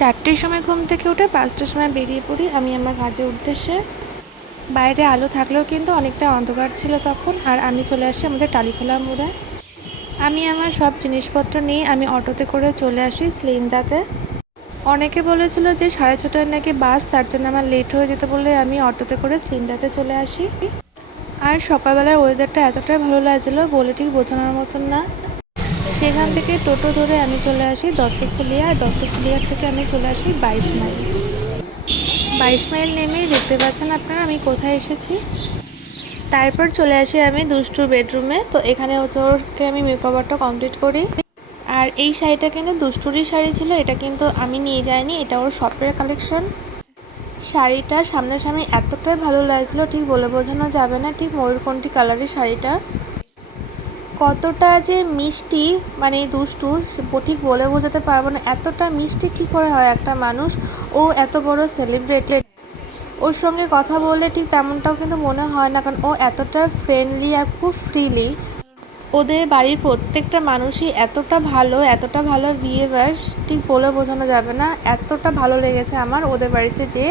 4টের সময় ঘুম থেকে উঠে 5টার সময় বেরিয়ে পড়ি আমি আমার কাজের উদ্দেশ্যে। বাইরে আলো থাকলেও কিন্তু অনেকটা অন্ধকার ছিল তখন, আর আমি চলে আসি আমাদের টালিখোলা মোড়ে। আমি আমার সব জিনিসপত্র নিয়ে আমি অটোতে করে চলে আসি স্লিন্দাতে। অনেকে বলেছিল যে 6:30টায় নাকি বাস, তার জন্য আমার লেট হয়ে যেতে বলে আমি অটোতে করে স্লিন্দাতে চলে আসি। আর সকালবেলার ওয়েদারটা এতটাই ভালো লাগছিলো বলে ঠিক বোঝানোর মতন না। সেখান থেকে টোটো ধরে আমি চলে আসি দত্তফুলিয়া, আর দত্তফুলিয়ার থেকে আমি চলে আসি 22 মাইল। 22 মাইল নেমেই দেখতে পাচ্ছেন আপনারা আমি কোথায় এসেছি। তারপর চলে আসি আমি দুষ্টুর বেডরুমে। তো এখানে হচ্ছে ওরকে আমি মেকওভারটা কমপ্লিট করি। আর এই শাড়িটা কিন্তু দুষ্টুরই শাড়ি ছিল, এটা কিন্তু আমি নিয়ে যাইনি, এটা ওর শপের কালেকশন। শাড়িটা সামনাসামনি এতটাই ভালো লাগছিলো ঠিক বলে বোঝানো যাবে না। ঠিক ময়ূরকণ্ঠী কালারের শাড়িটা কতটা যে মিষ্টি, মানে দুষ্টু ঠিক বলে বোঝাতে পারবো না। এতটা মিষ্টি কি করে হয় একটা মানুষ, ও এত বড় সেলিব্রিটি, ওর সঙ্গে কথা বললে ঠিক তেমনটাও কিন্তু মনে হয় না, কারণ ও এতটা ফ্রেন্ডলি আর খুব ফ্রিলি। ওদের বাড়ির প্রত্যেকটা মানুষই এতটা ভালো বিহেভিয়ার, ঠিক বলে বোঝানো যাবে না। এতটা ভালো লেগেছে আমার ওদের বাড়িতে যে,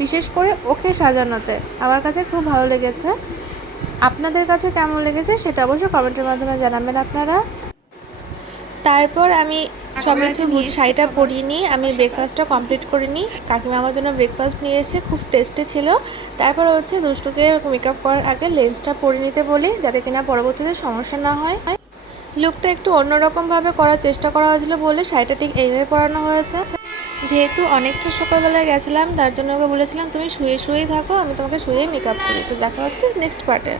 বিশেষ করে ওকে সাজানোতে আমার কাছে খুব ভালো লেগেছে। আপনাদের কাছে কেমন লেগেছে সেটা অবশ্যই কমেন্টের মাধ্যমে জানাবেন আপনারা। তারপর আমি সব কিছু শাড়িটা পরিয়ে নিই, আমি ব্রেকফাস্টটা কমপ্লিট করে নিই। কাকিমা আমার জন্য ব্রেকফাস্ট নিয়ে এসে খুব টেস্টি ছিল। তারপর হচ্ছে দুষ্টুকে মেকআপ করার আগে লেন্সটা পরিয়ে নিতে বলি, যাতে কিনা পরবর্তীতে সমস্যা না হয়। লুকটা একটু অন্যরকমভাবে করার চেষ্টা করা হয়েছিল বলে শাড়িটা ঠিক এইভাবে পরানো হয়েছে। যেহেতু অনেকটা সকালবেলায় গেছিলাম, তার জন্য ওকে বলেছিলাম তুমি শুয়েই থাকো, আমি তোমাকে শুয়েই মেকআপ করি। তো দেখা হচ্ছে নেক্সট পার্টে।